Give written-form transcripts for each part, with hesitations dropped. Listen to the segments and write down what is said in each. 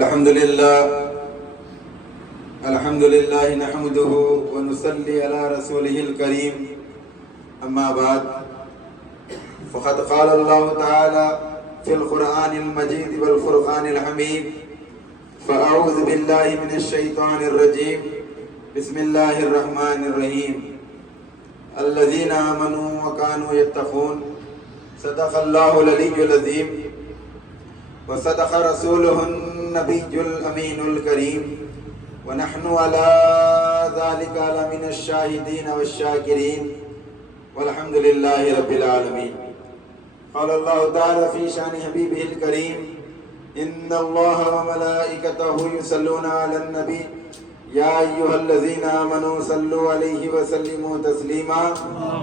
الحمد لله نحمده ونصلي على رسوله الكريم أما بعد فقد قال الله تعالى في القرآن المجيد والفرقان الحميد فأعوذ بالله من الشيطان الرجيم بسم الله الرحمن الرحيم الذين آمنوا وكانوا يتقون صدق الله العلي العظيم وصدق رسوله النبي الأمين الكريم ونحن على ذلك لمن الشاهدين والشاكرين والحمد لله رب العالمين. قال الله تعالى في شأن حبيبه الكريم إن الله وملائكته يصلون على النبي يا أيها الذين آمنوا صلوا عليه وسلموا تسليما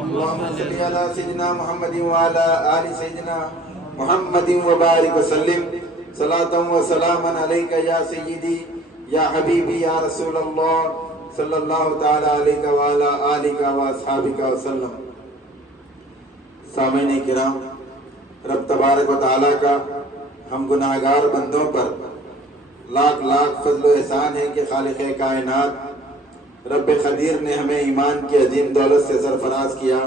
اللهم صل على سيدنا محمد وعلى آل سيدنا محمد وبارك وسلم صلاة وسلاما عليك يا سيدي یا حبیبی یا رسول اللہ صلی اللہ تعالیٰ علیہ وآلہ آلہ واصحابہ وسلم. سامعین کرام، رب تبارک و تعالیٰ کا ہم گناہگار بندوں پر لاکھ لاکھ فضل و احسان ہے کہ خالق کائنات رب قدیر نے ہمیں ایمان کی عظیم دولت سے سرفراز کیا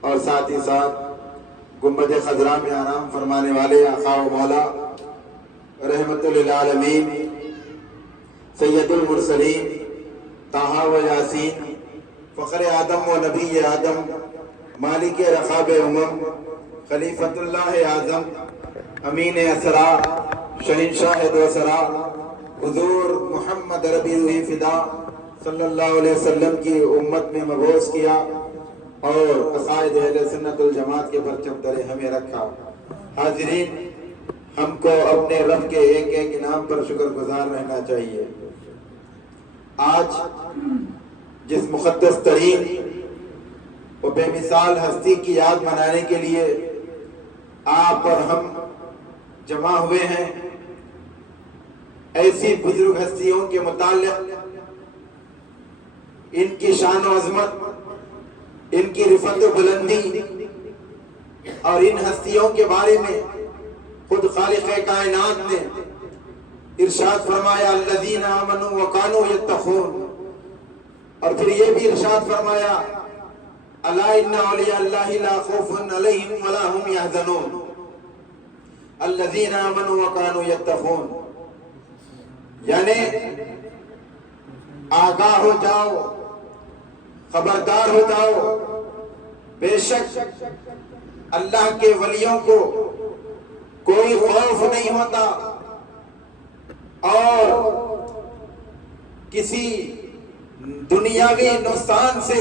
اور ساتھ ہی ساتھ گنبد خضراء میں آرام فرمانے والے آقا و مولا رحمت للعالمین سید المرسلین طٰہٰ و یاسین فخر آدم و نبی آدم مالک رقاب امم خلیفۃ اللہ اعظم امین اسرا شہنشاہ دوسرا حضور محمد ربیع فدا صلی اللہ علیہ وسلم کی امت میں مبعوث کیا اور عقائد اہل سنت الجماعت کے پرچم تلے ہمیں رکھا. حاضرین، ہم کو اپنے رب کے ایک ایک انعام پر شکر گزار رہنا چاہیے. آج جس مقدس ترین و بے مثال ہستی کی یاد منانے کے لیے آپ اور ہم جمع ہوئے ہیں، ایسی بزرگ ہستیوں کے متعلق ان کی شان و عظمت، ان کی رفعت و بلندی اور ان ہستیوں کے بارے میں خود خالق کائنات نے ارشاد فرمایا الذین آمنوا وکانوا یتقون، اور پھر یہ بھی ارشاد فرمایا الا ان اولیاء اللہ لا خوف علیہم ولا هم یحزنون. الذین آمنوا وکانوا یتقون یعنی آگاہ ہو جاؤ، خبردار ہو جاؤ، بے شک اللہ کے ولیوں کو کوئی خوف نہیں ہوتا اور کسی دنیاوی نقصان سے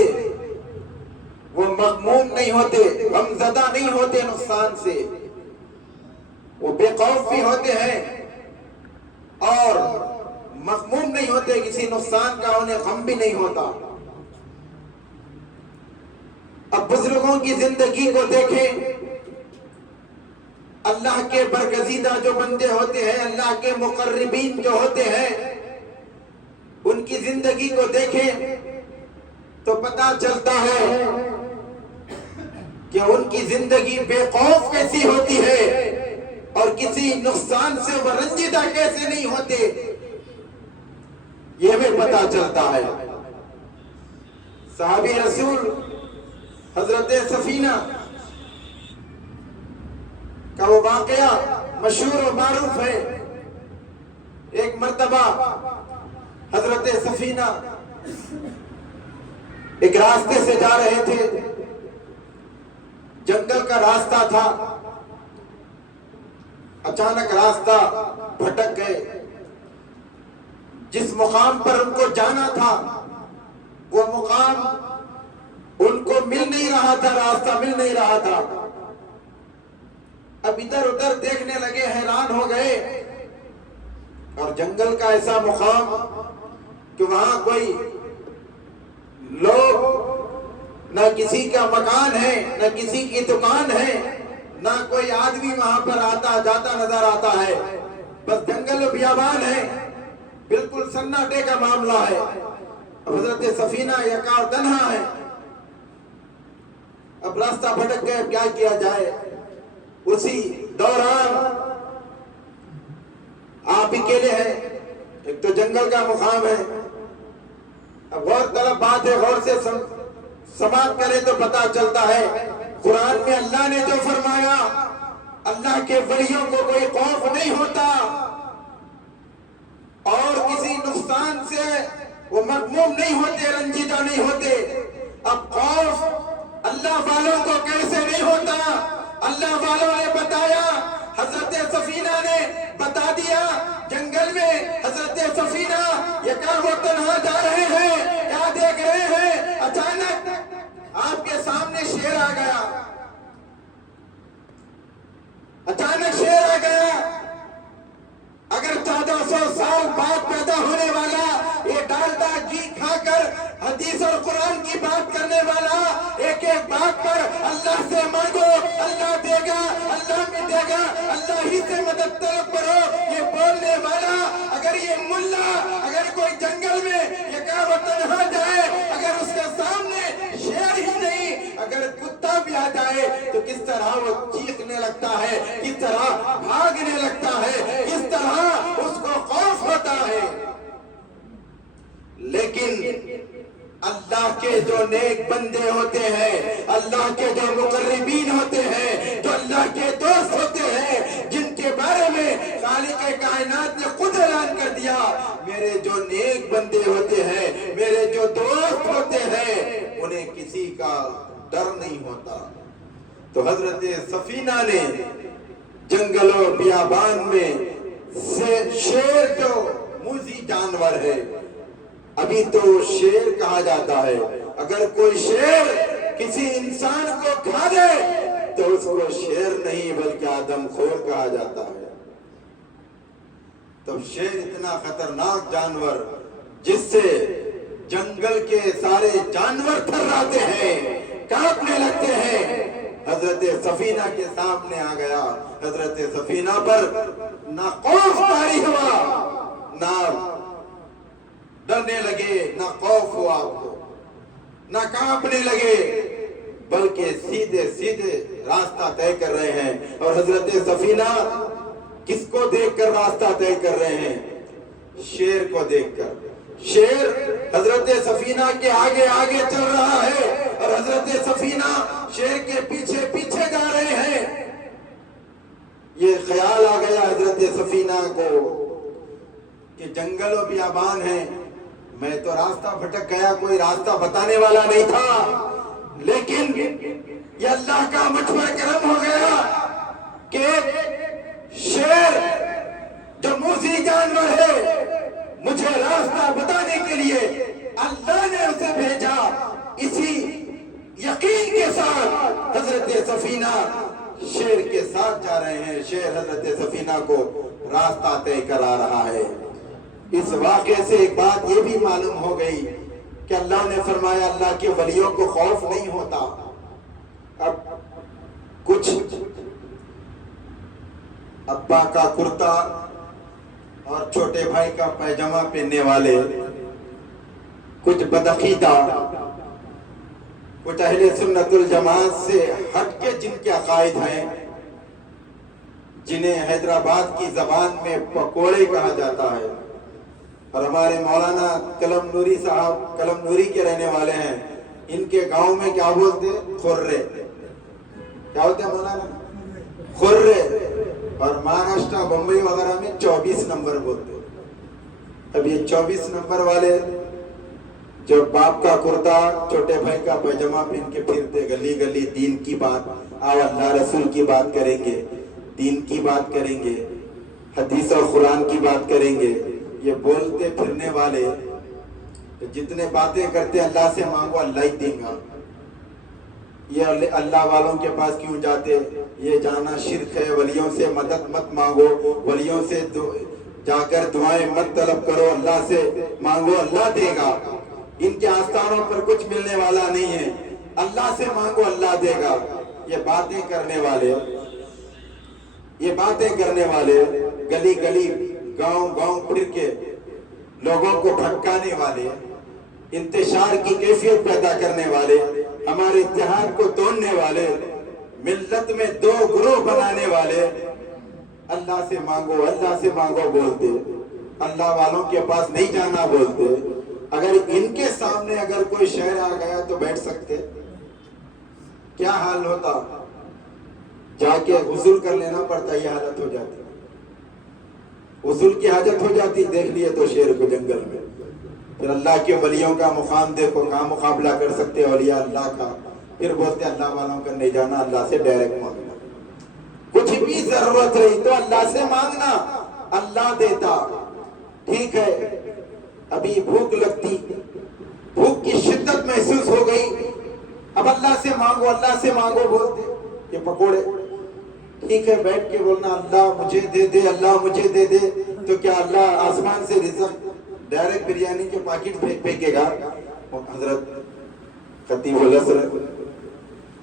وہ مغموم نہیں ہوتے، غمزدہ نہیں ہوتے نقصان سے، وہ بے خوف بھی ہوتے ہیں اور مغموم نہیں ہوتے، کسی نقصان کا انہیں غم بھی نہیں ہوتا. اب بزرگوں کی زندگی کو دیکھیں، اللہ کے برگزیدہ جو بندے ہوتے ہیں، اللہ کے مقربین جو ہوتے ہیں، ان کی زندگی کو دیکھیں تو پتہ چلتا ہے کہ ان کی زندگی بے خوف کیسی ہوتی ہے اور کسی نقصان سے وہ رنجیدہ کیسے نہیں ہوتے، یہ ہمیں پتہ چلتا ہے. صحابی رسول حضرت سفینہ کا وہ واقعہ مشہور و معروف ہے. ایک مرتبہ حضرت سفینہ ایک راستے سے جا رہے تھے، جنگل کا راستہ تھا، اچانک راستہ بھٹک گئے. جس مقام پر ان کو جانا تھا وہ مقام ان کو مل نہیں رہا تھا، راستہ مل نہیں رہا تھا. اب ادھر ادھر دیکھنے لگے، حیران ہو گئے، اور جنگل کا ایسا مقام کہ وہاں کوئی لوگ، نہ کسی کا مکان ہے، نہ کسی کی دکان ہے، نہ کوئی آدمی وہاں پر آتا جاتا نظر آتا ہے، بس جنگل و بیابان ہے، بالکل سناٹے کا معاملہ ہے. حضرت سفینہ یکا اور تنہا ہے. اب راستہ بھٹک گئے، کیا کیا جائے. اسی دوران آپ اکیلے ہیں، ایک تو جنگل کا مقام ہے۔ اب غور طلب بات ہے، غور سے سماعت کرے تو پتا چلتا ہے قرآن میں اللہ نے جو فرمایا، اللہ کے ولیوں کو کوئی خوف نہیں ہوتا اور کسی نقصان سے وہ مغموم نہیں ہوتے، رنجیدہ نہیں ہوتے۔ اب خوف اللہ والوں کو کیسے نہیں ہوتا؟ اللہ والوں نے بتایا، حضرت سفینہ نے بتا دیا، جنگل میں حضرت سفینہ یکا وہ تنہا جا رہے ہیں، کیا دیکھ رہے ہیں؟ اچانک آپ کے سامنے شیر آ گیا، اچانک شیر آ گیا۔ اگر 1400 سال بعد پیدا ہونے والا، یہ ڈالڈا گھی کھا کر حدیث اور قرآن کی بات کرنے والا، ایک ایک بات پر اللہ سے مانگو اللہ دے گا، اللہ بھی دے گا، اللہ ہی سے مدد طلب کرو، یہ بولنے والا، اگر یہ ملا، اگر کوئی جنگل میں یکا و تنہا جائے، اگر اس کے سامنے شیر ہی نہیں، اگر کتا بھی آ جائے تو کس طرح وہ چیخنے لگتا ہے، کس طرح بھاگنے لگتا ہے، کس طرح اس کو خوف ہوتا ہے۔ لیکن اللہ کے جو نیک بندے ہوتے ہیں، اللہ کے جو مقربین ہوتے ہیں، جو اللہ کے دوست ہوتے ہیں، جن کے بارے میں خالق کائنات نے خود اعلان کر دیا، میرے جو نیک بندے ہوتے ہیں، میرے جو دوست ہوتے ہیں، انہیں کسی کا ڈر نہیں ہوتا۔ تو حضرت سفینہ نے جنگل و بیابان میں شیر جو موذی جانور ہے، ابھی تو شیر کہا جاتا ہے، اگر کوئی شیر کسی انسان کو کھا دے تو اس کو شیر نہیں بلکہ آدم خور کہا جاتا ہے۔ تو شیر اتنا خطرناک جانور جس سے جنگل کے سارے جانور تھراتے ہیں، کانپنے لگتے ہیں، حضرت سفینہ کے سامنے آ گیا۔ حضرت سفینہ پر نہ خوف طاری ہوا، نہ ڈرنے لگے، نہ خوف ہوا آپ کو، نہ کانپنے لگے، بلکہ سیدھے سیدھے راستہ طے کر رہے ہیں۔ اور حضرت سفینہ کس کو دیکھ کر راستہ طے کر رہے ہیں؟ شیر کو دیکھ کر۔ شیر حضرت سفینہ کے آگے آگے چل رہا ہے اور حضرت سفینہ شیر کے پیچھے پیچھے جا رہے ہیں۔ یہ خیال آ گیا حضرت سفینہ کو کہ جنگل و بیابان ہے، میں تو راستہ بھٹک گیا، کوئی راستہ بتانے والا نہیں تھا، لیکن یہ اللہ کا مجھ پر کرم ہو گیا کہ شیر جو موذی جانور ہے، مجھے راستہ بتانے کے لیے اللہ نے اسے بھیجا۔ اسی یقین کے ساتھ حضرت سفینہ شیر کے ساتھ جا رہے ہیں، شیر حضرت سفینہ کو راستہ طے کرا رہا ہے۔ اس واقعے سے ایک بات یہ بھی معلوم ہو گئی کہ اللہ نے فرمایا اللہ کے ولیوں کو خوف نہیں ہوتا۔ اب کچھ ابا کا کرتا اور چھوٹے بھائی کا پیجامہ پہننے والے، کچھ بدعقیدہ، کچھ اہل سنت الجماعت سے ہٹ کے جن کے عقائد ہیں، جنہیں حیدرآباد کی زبان میں پکوڑے کہا جاتا ہے، اور ہمارے مولانا قلم نوری صاحب قلم نوری کے رہنے والے ہیں، ان کے گاؤں میں کیا بولتے؟ خرے۔ کیا ہوتے ہیں مولانا؟ خرے۔ اور مہاراشٹر بمبئی وغیرہ میں 24 نمبر بولتے ہیں۔ اب یہ 24 نمبر والے جو باپ کا کرتا چھوٹے بھائی کا پیجامہ پہن کے پھرتے گلی گلی، دین کی بات، آؤ اللہ رسول کی بات کریں گے، دین کی بات کریں گے، حدیث اور قرآن کی بات کریں گے، یہ بولتے پھرنے والے جتنے باتیں کرتے اللہ سے مانگو اللہ ہی دیں گا، یہ اللہ والوں کے پاس کیوں جاتے، یہ جانا شرک ہے، ولیوں سے مدد مت مانگو، ولیوں سے جا کر دعائیں مت طلب کرو، اللہ سے مانگو اللہ دے گا، ان کے آستانوں پر کچھ ملنے والا نہیں ہے، اللہ سے مانگو اللہ دے گا۔ یہ باتیں کرنے والے گلی گلی گاؤں گاؤں پھر کے لوگوں کو بھٹکانے والے، انتشار کی کیفیت پیدا کرنے والے، ہمارے اتحاد کو توڑنے والے، ملت میں 2 گروہ بنانے والے، اللہ سے مانگو بولتے۔ اللہ والوں کے پاس نہیں جانا بولتے، اگر ان کے سامنے اگر کوئی شہر آ گیا تو بیٹھ سکتے؟ کیا حال ہوتا؟ جا کے غسل کر لینا پڑتا، یہ حالت ہو جاتی، غسل کی حاجت ہو جاتی، دیکھ لیے تو شیر کو جنگل میں۔ پھر اللہ کے ولیوں کا مقام دیکھو، کہاں مقابلہ کر سکتے اولیاء اللہ کا؟ پھر بولتے اللہ والوں کا نہیں جانا، اللہ سے ڈائریکٹ مانگنا، کچھ بھی ضرورت رہی تو اللہ سے مانگنا، اللہ دیتا۔ ٹھیک ہے ابھی بھوک لگتی، بھوک کی شدت محسوس ہو گئی، اب اللہ سے مانگو، اللہ سے مانگو بولتے یہ پکوڑے، ٹھیک ہے بیٹھ کے بولنا اللہ مجھے دے دے، اللہ مجھے دے دے، تو کیا اللہ آسمان سے رزق ڈائریکٹ بریانی کے پاکٹ پھینکے گا؟ حضرت خطیب الاسر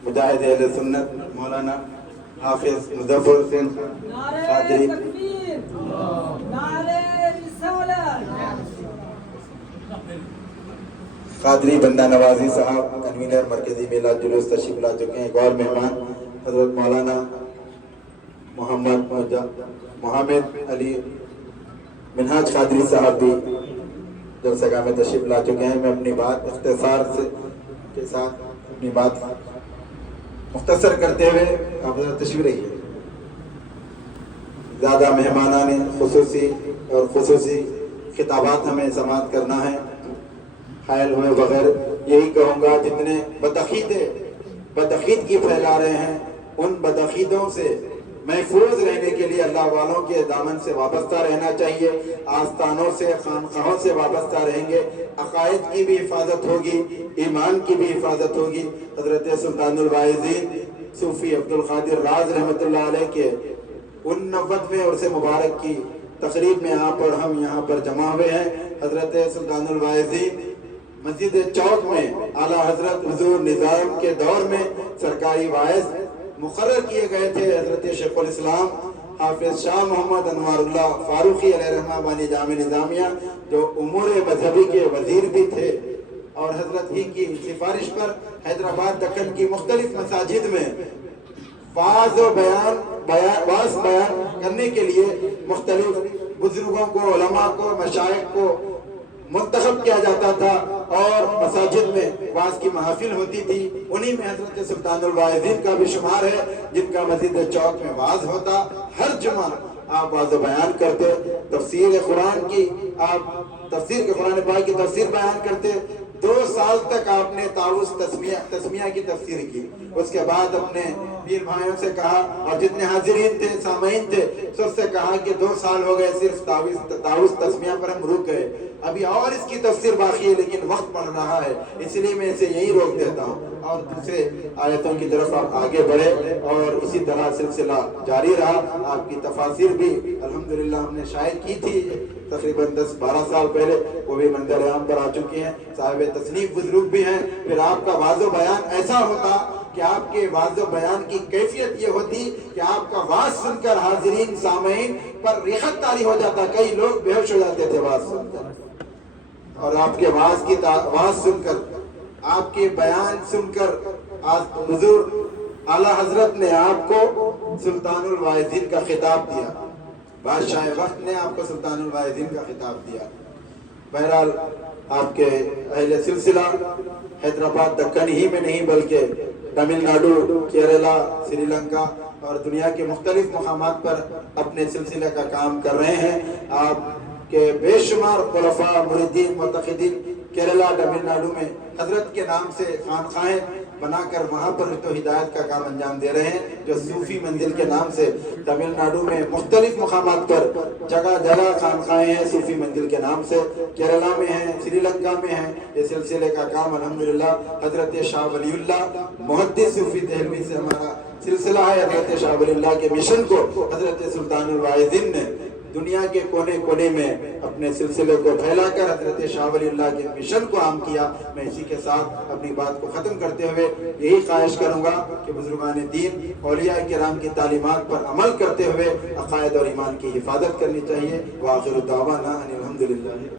مجاہد اہل سنت مولانا حافظ مظفر حسین قادری قادری بندہ نوازی صاحب کنوینر مرکزی میلہ جلوس تشریف لا چکے ہیں۔ ایک اور مہمان حضرت مولانا محمد علی منہاج قادری صاحب بھی جلسہ گاہ میں تشریف لا چکے ہیں۔ میں اپنی بات اختصار سے کے ساتھ اپنی بات مختصر کرتے ہوئے آپ حضرت تشریف رہیے، زیادہ مہمانان خصوصی اور خصوصی خطابات ہمیں سماعت کرنا ہے، حائل ہوئے بغیر یہی کہوں گا جتنے بدعقیدگی پھیلا رہے ہیں ان بدعقیدوں سے محفوظ رہنے کے لیے اللہ والوں کے دامن سے وابستہ رہنا چاہیے، آستانوں سے خانقاہوں سے وابستہ رہیں گے، عقائد کی بھی حفاظت ہوگی، ایمان کی بھی حفاظت ہوگی۔ حضرت سلطان الواعظین صوفی عبدالقادر راز رحمۃ اللہ علیہ کے 89ویں عرس مبارک کی تقریب میں آپ اور ہم یہاں پر جمع ہوئے ہیں۔ حضرت سلطان الواعظین مسجد چوک میں اعلیٰ حضرت حضور نظام کے دور میں سرکاری واعظ مقرر کیے گئے تھے، حضرت شیخ الاسلام حافظ شاہ محمد انوار اللہ فاروقی علیہ رحمہ بانی جامع نظامیہ، جو امور مذہبی کے وزیر بھی تھے، اور حضرت ہی کی سفارش پر حیدرآباد دکن کی مختلف مساجد میں واعظ بیان کرنے کے لیے مختلف بزرگوں کو، علماء کو، مشائخ کو منتخب کیا جاتا تھا اور مساجد میں واعظ کی محافل ہوتی تھی۔ انہی میں حضرت سلطان الواعظین کا بھی شمار ہے جن کا مسجد چوک میں واعظ ہوتا، ہر جمعہ آپ واعظ و بیان کرتے، تفسیر قرآن کی آپ تفسیر کے قرآن پاک کی تفسیر بیان کرتے۔ 2 سال تک آپ نے طاووس تسمیہ کی تفسیر کی، اس کے بعد اپنے پیر بھائیوں سے کہا اور جتنے حاضرین تھے سامعین تھے سب سے کہا کہ 2 سال ہو گئے صرف طاووس تسمیہ پر ہم رک گئے، ابھی اور اس کی تفسیر باقی ہے لیکن وقت پڑ رہا ہے، اس لیے میں اسے یہی روک دیتا ہوں اور دوسرے آیتوں کی طرف آپ آگے بڑھے اور اسی طرح سلسلہ جاری رہا۔ آپ کی تفاسیر بھی الحمدللہ ہم نے شائع کی تھی تقریباً 10-12 سال پہلے، وہ بھی منظر عام پر آ چکی ہیں، صاحب تصنیف بزرگ بھی ہیں۔ پھر آپ کا واعظ و بیان ایسا ہوتا کہ آپ کے واعظ و بیان کی کیفیت یہ ہوتی کہ آپ کا واعظ سن کر حاضرین سامعین پر ریحت طاری ہو جاتا، کئی لوگ بے ہوش ہو جاتے تھے واعظ سن کر، اور آپ کے واعظ سن کر، آپ کے بیان سن کر حضور اعلیٰ حضرت نے آپ کو سلطان الواعظین کا خطاب دیا، بادشاہ وقت نے آپ کو سلطان الواعظین کا خطاب دیا۔ بہرحال آپ کے اہل سلسلہ حیدرآباد دکن ہی میں نہیں بلکہ تمل ناڈو، کیرلا، سری لنکا اور دنیا کے مختلف مقامات پر اپنے سلسلے کا کام کر رہے ہیں۔ آپ کے بے شمار خلفاء، مریدین، معتقدین کیرلا، تمل ناڈو میں حضرت کے نام سے خانقاہیں بنا کر وہاں پر تو ہدایت کا کام انجام دے رہے ہیں، جو صوفی منزل کے نام سے تمل ناڈو میں مختلف مقامات پر جگہ جگہ خانقاہیں ہیں صوفی منزل کے نام سے، کیرلا میں ہیں، سری لنکا میں ہیں۔ یہ سلسلے کا کام الحمدللہ حضرت شاہ ولی اللہ محدث صوفی دہلوی سے ہمارا سلسلہ ہے۔ حضرت شاہ ولی اللہ کے مشن کو حضرت سلطان الواعظین نے دنیا کے کونے کونے میں اپنے سلسلے کو پھیلا کر حضرت شاہ ولی اللہ کے مشن کو عام کیا۔ میں اسی کے ساتھ اپنی بات کو ختم کرتے ہوئے یہی خواہش کروں گا کہ بزرگان دین، اولیاء کرام کی تعلیمات پر عمل کرتے ہوئے عقائد اور ایمان کی حفاظت کرنی چاہیے۔ وآخر دعوانا ان الحمدللہ۔